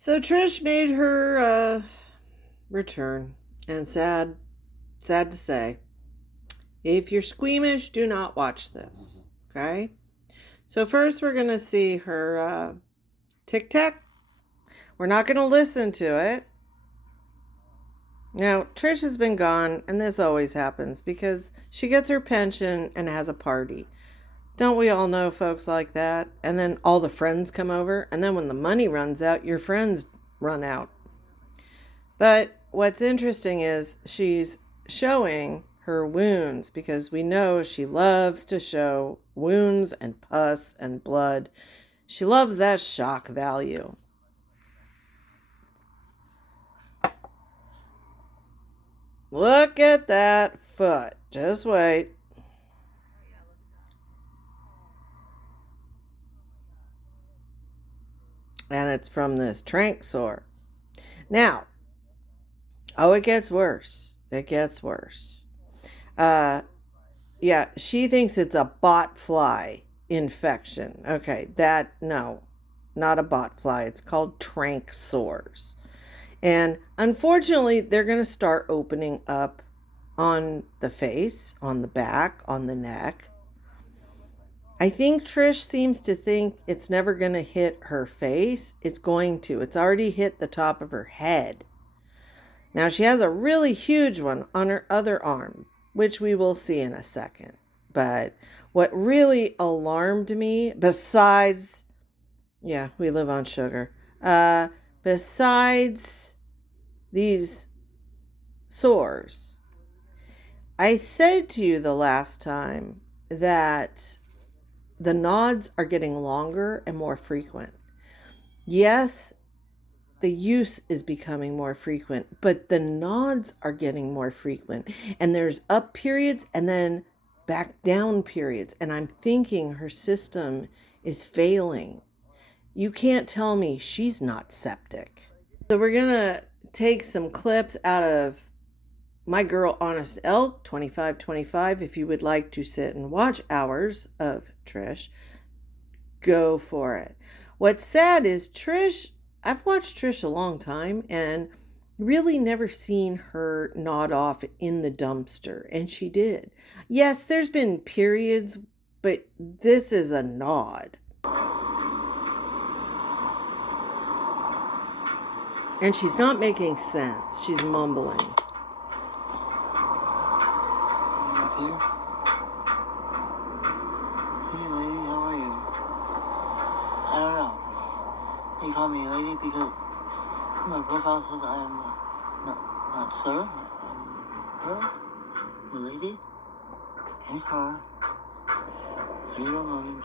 So Trish made her return, and sad to say, if you're squeamish, do not watch this. Okay. So first, we're gonna see her tic tac. We're not gonna listen to it. Now, Trish has been gone, and this always happens because she gets her pension and has a party. Don't we all know folks like that? And then all the friends come over, and then when the money runs out, your friends run out. But what's interesting is she's showing her wounds because we know she loves to show wounds and pus and blood. She loves that shock value. Look at that foot. Just wait. And it's from this trank sore. Now, oh, it gets worse. It gets worse. Uh, yeah, she thinks it's a bot fly infection. Okay, no, not a bot fly. It's called trank sores. And unfortunately, they're going to start opening up on the face, on the back, on the neck. I think Trish seems to think it's never going to hit her face. It's going to. It's already hit the top of her head. Now she has a really huge one on her other arm, which we will see in a second. But what really alarmed me, besides, yeah, we live on sugar, besides these sores, I said to you the last time that the nods are getting longer and more frequent. Yes, the use is becoming more frequent, but the nods are getting more frequent. And there's up periods and then back down periods. And I'm thinking her system is failing. You can't tell me she's not septic. So we're going to take some clips out of My Girl Honest Elk 2525. If you would like to sit and watch hours of Trish, go for it. What's sad is Trish, I've watched Trish a long time and really never seen her nod off in the dumpster, and she did. Yes, there's been periods, but this is a nod. And she's not making sense. She's mumbling. Here. Hey, lady, how are you? I don't know. You call me lady because my profile says I am not sir. I'm her, lady, in a car, 3-year-old mothers.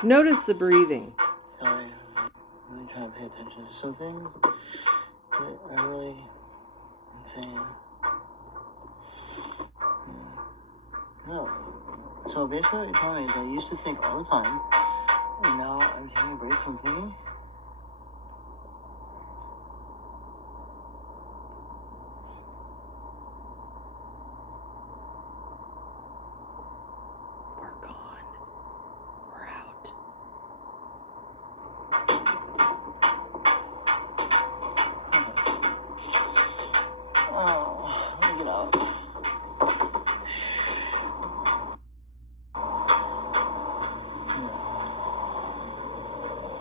Notice the breathing. Sorry, I'm really trying to pay attention to something that are really insane. No. So basically what you're telling me is I used to think all the time, and now I'm taking a break from thinking. We're gone. We're out. Oh, let me get out.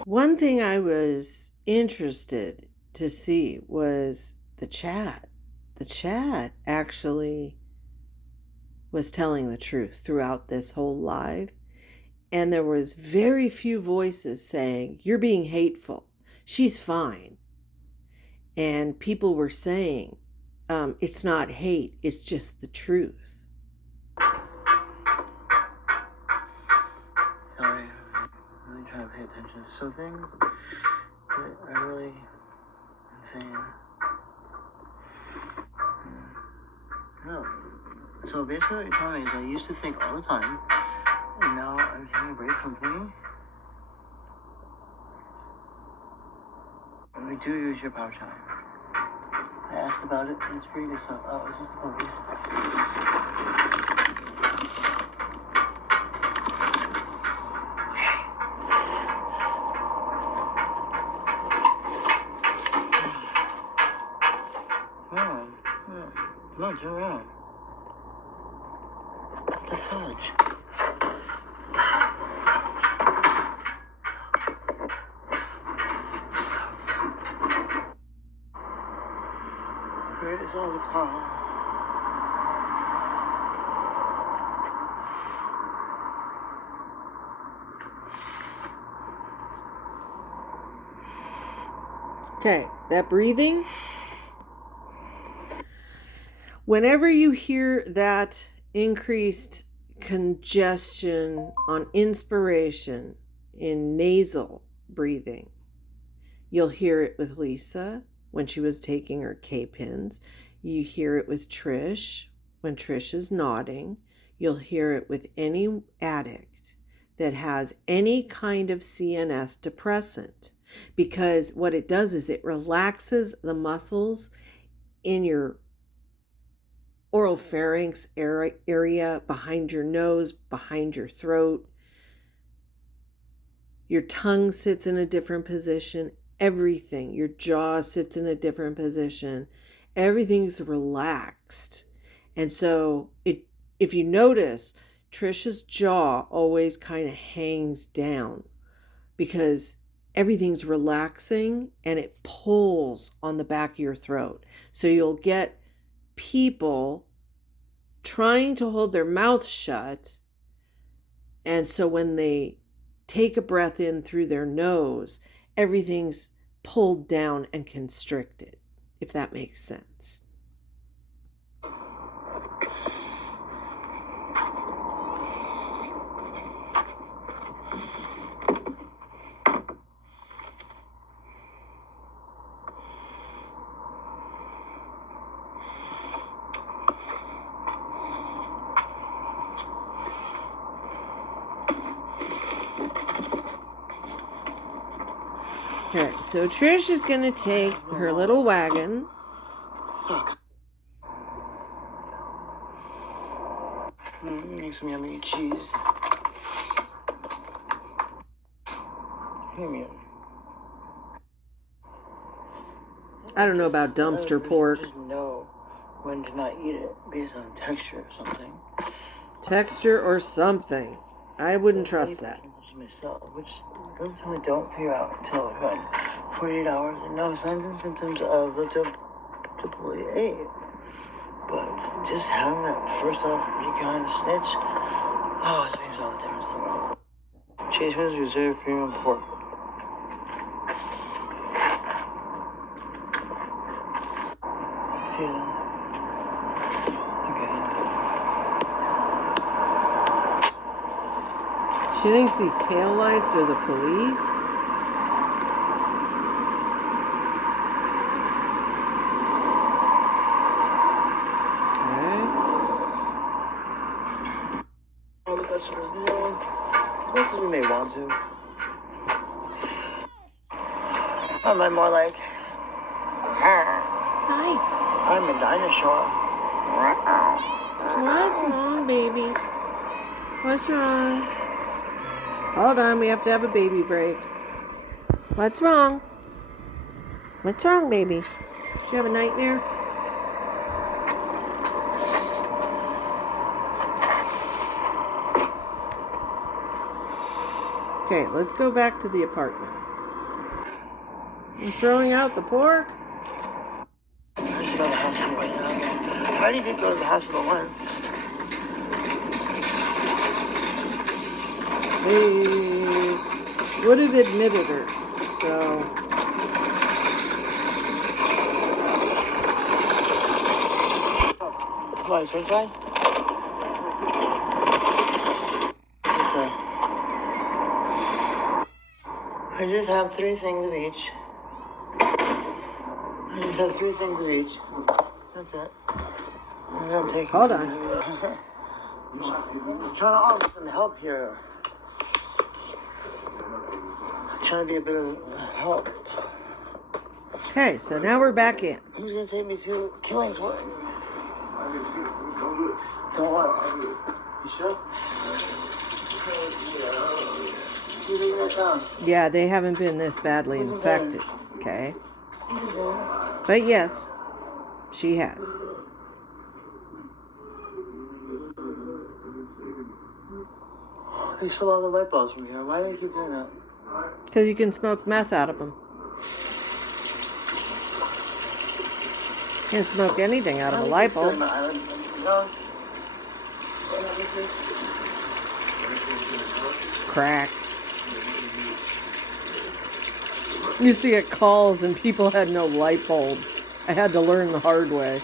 One thing I was interested to see was the chat. The chat actually was telling the truth throughout this whole live. And there was very few voices saying, you're being hateful. She's fine. And people were saying, it's not hate, it's just the truth. Sorry, I'm really trying to pay attention to something that are really insane. No. So basically what you're telling me is I used to think all the time, and now I'm taking a break from thinking. And we do use your power challenge. I asked about it, and it's pretty good stuff. Oh, it's just the police. Come on, turn around. What the fudge? Where is all the car? Okay, that breathing. Whenever you hear that increased congestion on inspiration in nasal breathing, you'll hear it with Lisa when she was taking her K-pins. You hear it with Trish when Trish is nodding. You'll hear it with any addict that has any kind of CNS depressant, because what it does is it relaxes the muscles in your oropharynx area, behind your nose, behind your throat. Your tongue sits in a different position. Everything, your jaw sits in a different position. Everything's relaxed. And so if you notice, Trisha's jaw always kind of hangs down because everything's relaxing and it pulls on the back of your throat. So you'll get people trying to hold their mouth shut, and so when they take a breath in through their nose, everything's pulled down and constricted, if that makes sense. Okay, so Trish is going to take her little wagon. Sucks. Make some yummy cheese. Yummy. I don't know about dumpster pork. Just know when to not eat it based on texture or something. Texture or something. I wouldn't trust that. Myself, which relatively don't figure out until when 48 hours and no signs and symptoms of the AA. But just having that first off, you kind of snitch, oh, it makes all the difference in the world. Chaseman's Reserve Premium Pork. She thinks these taillights are the police. All the customers know, as much as we may want to. I'm more like, Hi. I'm a dinosaur. What's wrong, baby? What's wrong? Hold on, we have to have a baby break. What's wrong? What's wrong, baby? Did you have a nightmare? Okay, let's go back to the apartment. You're throwing out the pork? I should go to the hospital right now. I already did go to the hospital once. They would have admitted her, so... What, french fries? Yes, sir. I just have 3 things of each. I just have 3 things of each. That's it. And I'm taking. Hold on. I'm trying to offer some help here. I'm trying to be a bit of help. Okay, so now we're back in. Who's gonna take me to Killingswood? Don't what? You sure? You leaving that down? Yeah, they haven't been this badly infected. Okay. But yes, she has. They stole all the light bulbs from here. Why do they keep doing that? Because you can smoke meth out of them. Can't smoke anything out of a light bulb. Crack. Used to get calls and people had no light bulbs. I had to learn the hard way.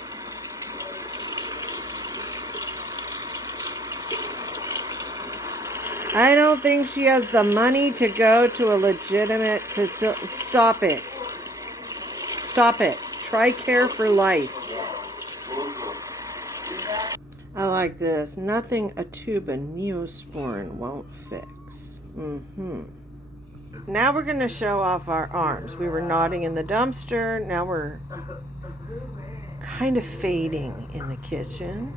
I don't think she has the money to go to a legitimate facility. Stop it. Stop it. Try Care for Life. I like this. Nothing a tube of Neosporin won't fix. Now we're going to show off our arms. We were nodding in the dumpster. Now we're kind of fading in the kitchen.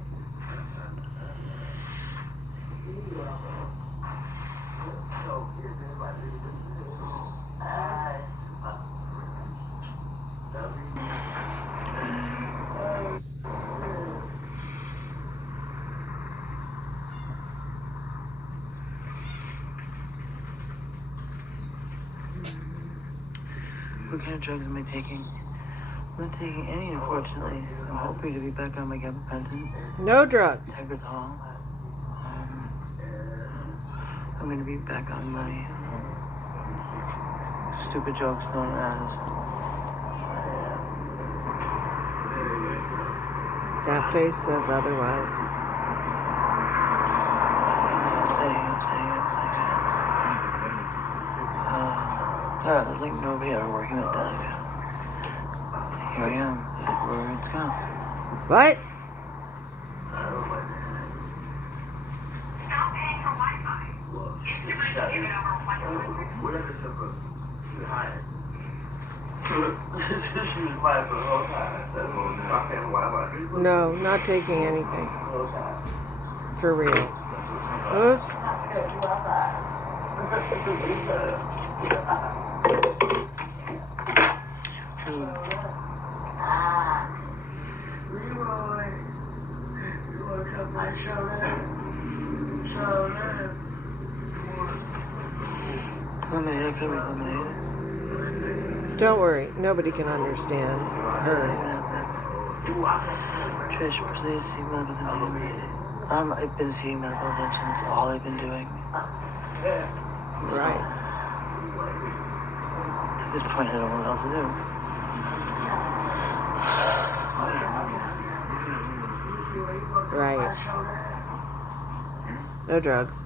What kind of drugs am I taking? I'm not taking any, unfortunately. I'm hoping to be back on my gabapentin. No drugs. Cyclical. I'm going to be back on my stupid jokes known as. That face says otherwise. I'm staying. There's like nobody ever working that day. Here I am. Where it's gone. What? Stop paying for Wi-Fi. Instantly give it over $100. No, not taking anything. For real. Oops. Lemonade, I could make lemonade. Don't worry. Nobody can understand her. Trish, please see medical attention. I've been seeing medical attention. That's all I've been doing. Right. At this point, I don't know what else to do. Right. No drugs.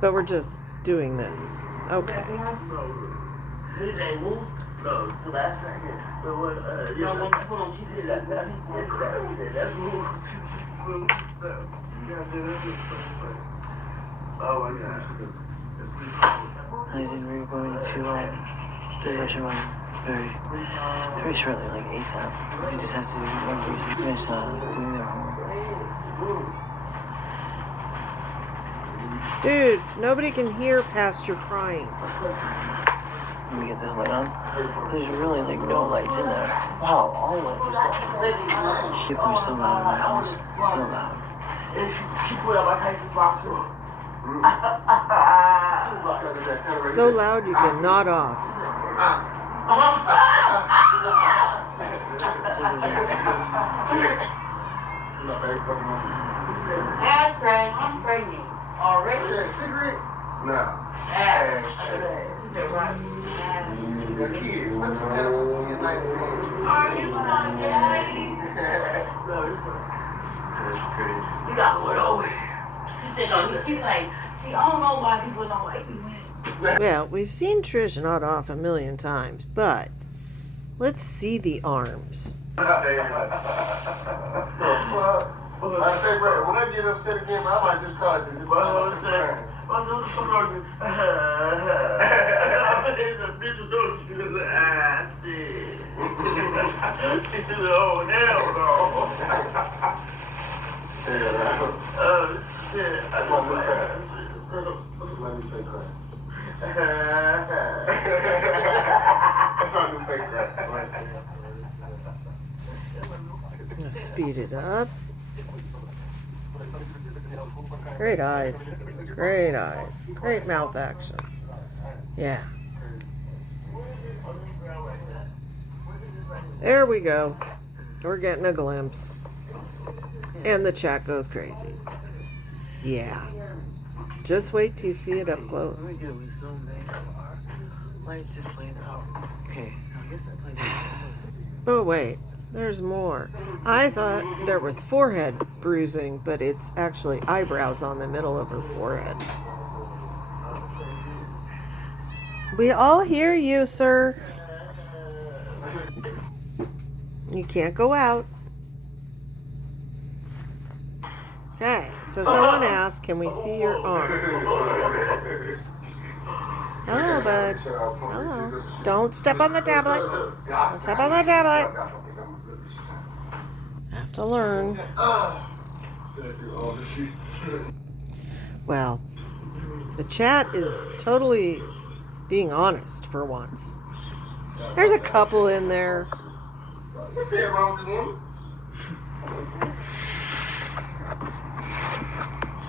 But we're just doing this. Okay. I think we're going to the Digimon very shortly, like ASAP. We just have to finish doing their homework. Dude, nobody can hear past your crying. Let me get the light on. There's really like no lights in there. Wow, all lights are still. People are so loud in my house. So loud. So loud you can nod off. Ashtray, I'm pregnant. Already? A cigarette? No. Ashtray. Right. Your kid. What you said about see a nice man? Are you my daddy? That's crazy. You got what over here? She said, no, she's like, see, I don't know why people don't like me when Well, we've seen Trish nod off a million times, but let's see the arms. When I get upset again, I might just call it. Oh, hell no. Oh, shit. Let me say crack. Let's speed it up. Great eyes. Great eyes. Great mouth action. Yeah. There we go. We're getting a glimpse. And the chat goes crazy. Yeah. Just wait till you see it up close. Oh, wait. There's more. I thought there was forehead bruising, but it's actually eyebrows on the middle of her forehead. We all hear you, sir. You can't go out. Okay, so someone asked, can we see your arm? Hello, bud. Hello. Don't step on the tablet. Don't step on the tablet. Have to learn. Well, the chat is totally being honest for once. There's a couple in there.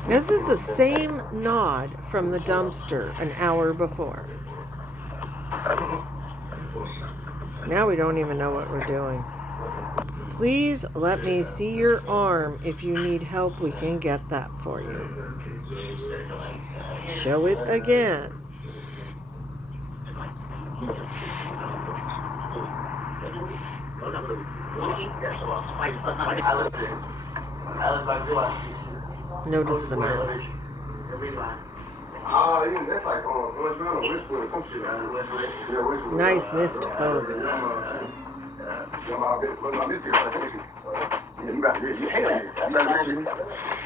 This is the same nod from the dumpster an hour before. Now we don't even know what we're doing. Please let me see your arm. If you need help, we can get that for you. Show it again. Notice the mouth. Nice missed poke.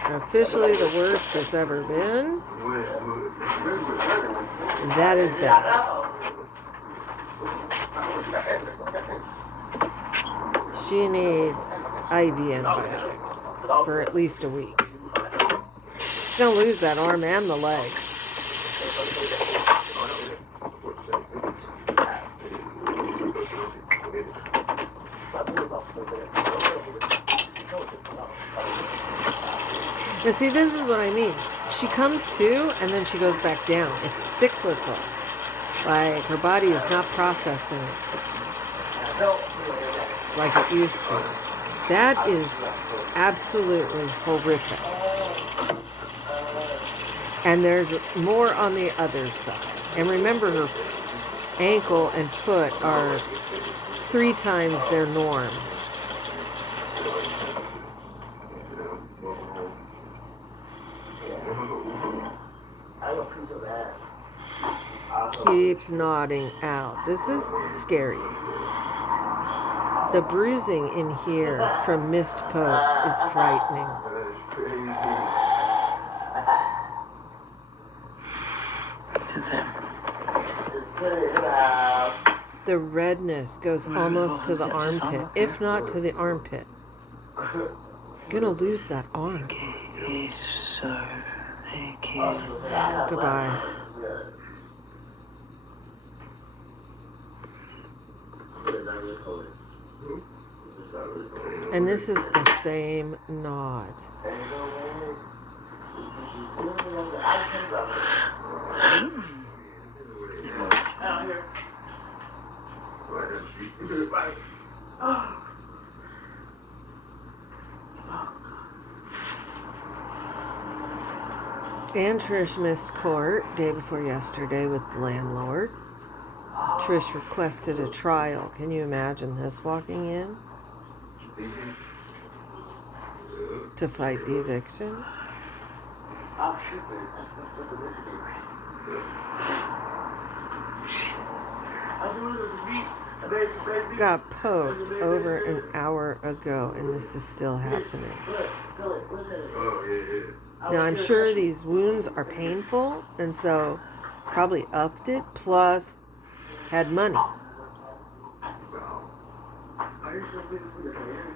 Officially the worst it's ever been. That is bad. She needs IV antibiotics for at least a week. She's gonna lose that arm and the leg. Now see, this is what I mean. She comes to and then she goes back down. It's cyclical. Like her body is not processing it like it used to. That is absolutely horrific. And there's more on the other side. And remember, her ankle and foot are 3 times their norm. Keeps nodding out. This is scary. The bruising in here from missed pokes is frightening. The redness goes almost to the armpit, if not to the armpit. You're gonna lose that arm. Goodbye. And this is the same nod. And Trish missed court day before yesterday with the landlord. Trish requested a trial. Can you imagine this walking in? To fight the eviction? got poked over an hour ago, and this is still happening. Oh, yeah. Now, I'm sure these wounds are painful, and so probably upped it, plus had money.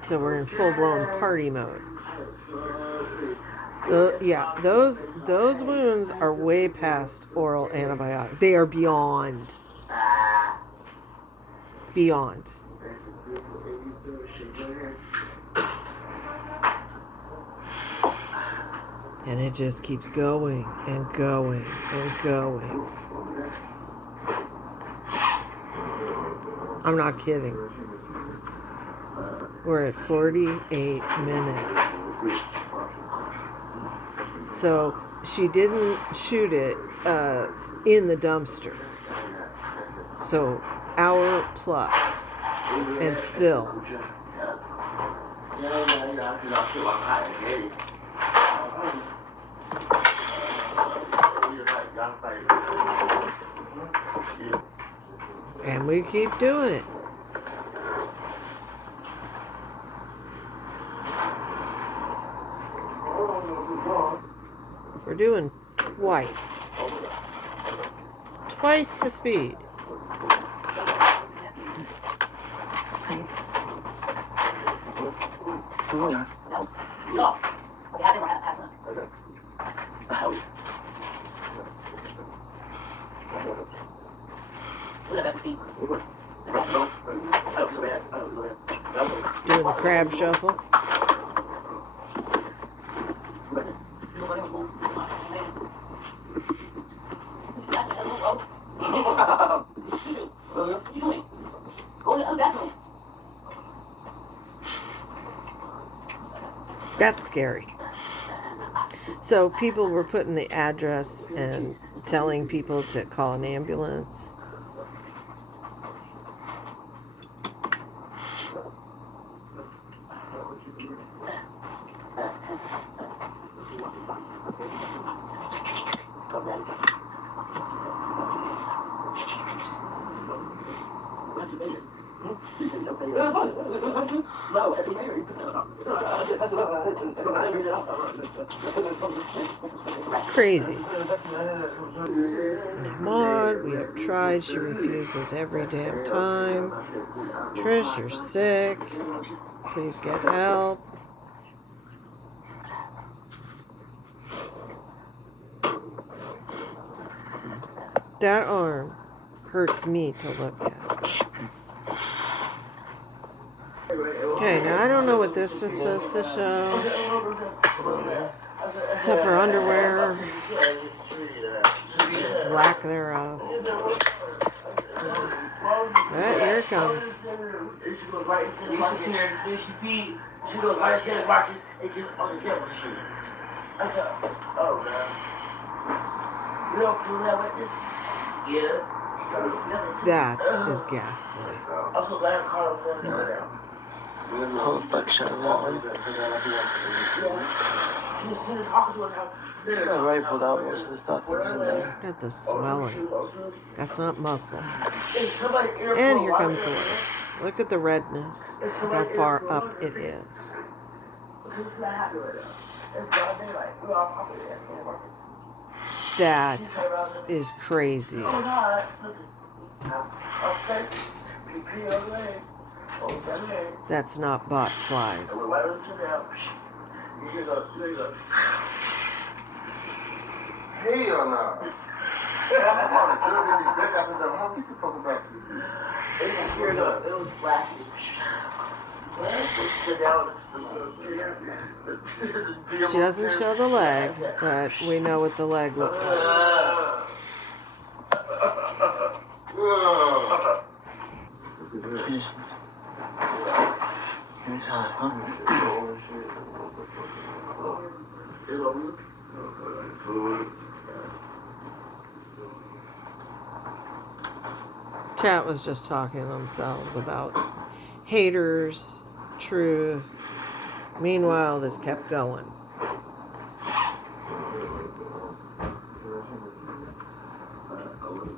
So we're in full-blown party mode. Yeah, those wounds are way past oral antibiotic. They are beyond. And it just keeps going and going and going. I'm not kidding. We're at 48 minutes. So she didn't shoot it in the dumpster. So hour plus. And still. And we keep doing it. We're doing twice the speed. Doing the crab shuffle. That's scary. So people were putting the address and telling people to call an ambulance. Crazy. Maud, we have tried. She refuses every damn time. Trish, you're sick. Please get help. That arm hurts me to look at. Okay, now I don't know what this was supposed to show. Except for underwear. Lack thereof. Here it comes. She goes right against Marcus and gets on the camera shoot. I said, oh man. You don't feel that like this? Yeah. That is ghastly. I'm so glad Carl put it down. Whole buckshot of that one. I've already pulled out most of the stuff that was in there. Look at the swelling. That's not muscle. And here comes the worst. Look at the redness. Look how far up it is. That is crazy. That's not bot flies. Hell no. I'm on a drug in his back after that. How we can talk about this? It was flashy. She doesn't show the leg, but we know what the leg looks like. Here's how Chat was just talking to themselves about haters, truth. Meanwhile, this kept going.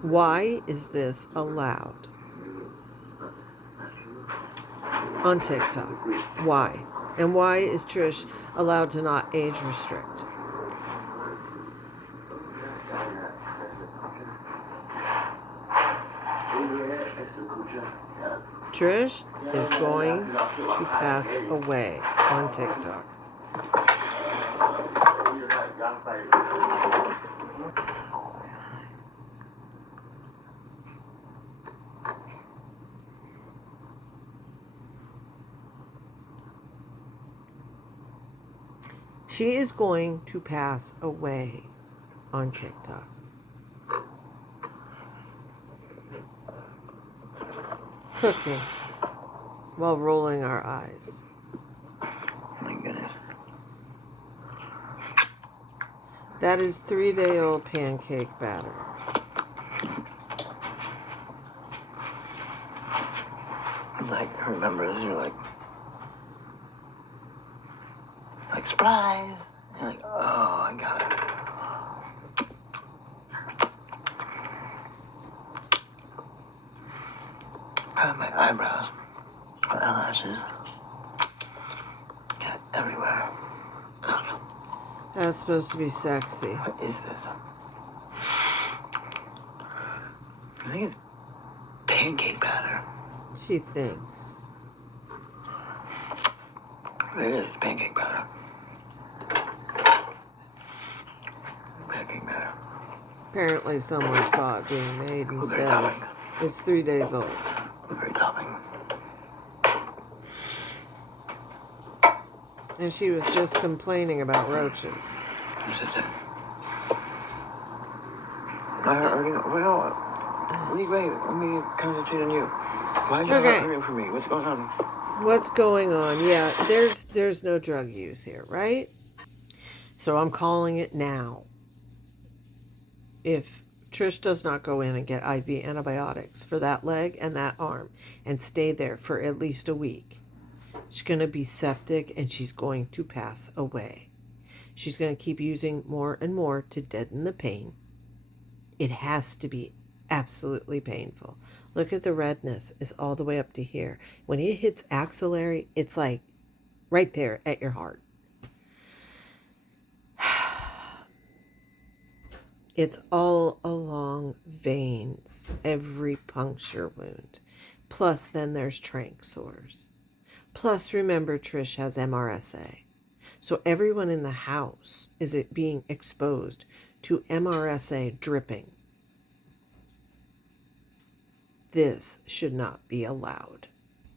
Why is this allowed? on TikTok. Why? And why is Trish allowed to not age restrict? Trish is going to pass away on TikTok. She is going to pass away on TikTok. Cooking while rolling our eyes. My goodness. That is 3-day-old pancake batter. Like, I remember this, you're like surprise. You're like, oh, I got it. My eyebrows, my eyelashes, got everywhere. Ugh. That's supposed to be sexy. What is this? I think it's pancake batter. She thinks. It is pancake batter. Pancake batter. Apparently someone saw it being made and Blueberry says topping. it's 3 days old. Blueberry topping. And she was just complaining about roaches. Who's this? Well, leave right. Let me concentrate on you. Why'd you not arguing for me? What's going on? What's going on? Yeah, there's no drug use here, right? So I'm calling it now. If Trish does not go in and get IV antibiotics for that leg and that arm and stay there for at least a week, she's going to be septic and she's going to pass away. She's going to keep using more and more to deaden the pain. It has to be absolutely painful. Look at the redness. It's all the way up to here. When it hits axillary, it's like right there at your heart. It's all along veins, every puncture wound. Plus, then there's trank sores. Plus, remember, Trish has MRSA. So everyone in the house is being exposed to MRSA dripping. This should not be allowed.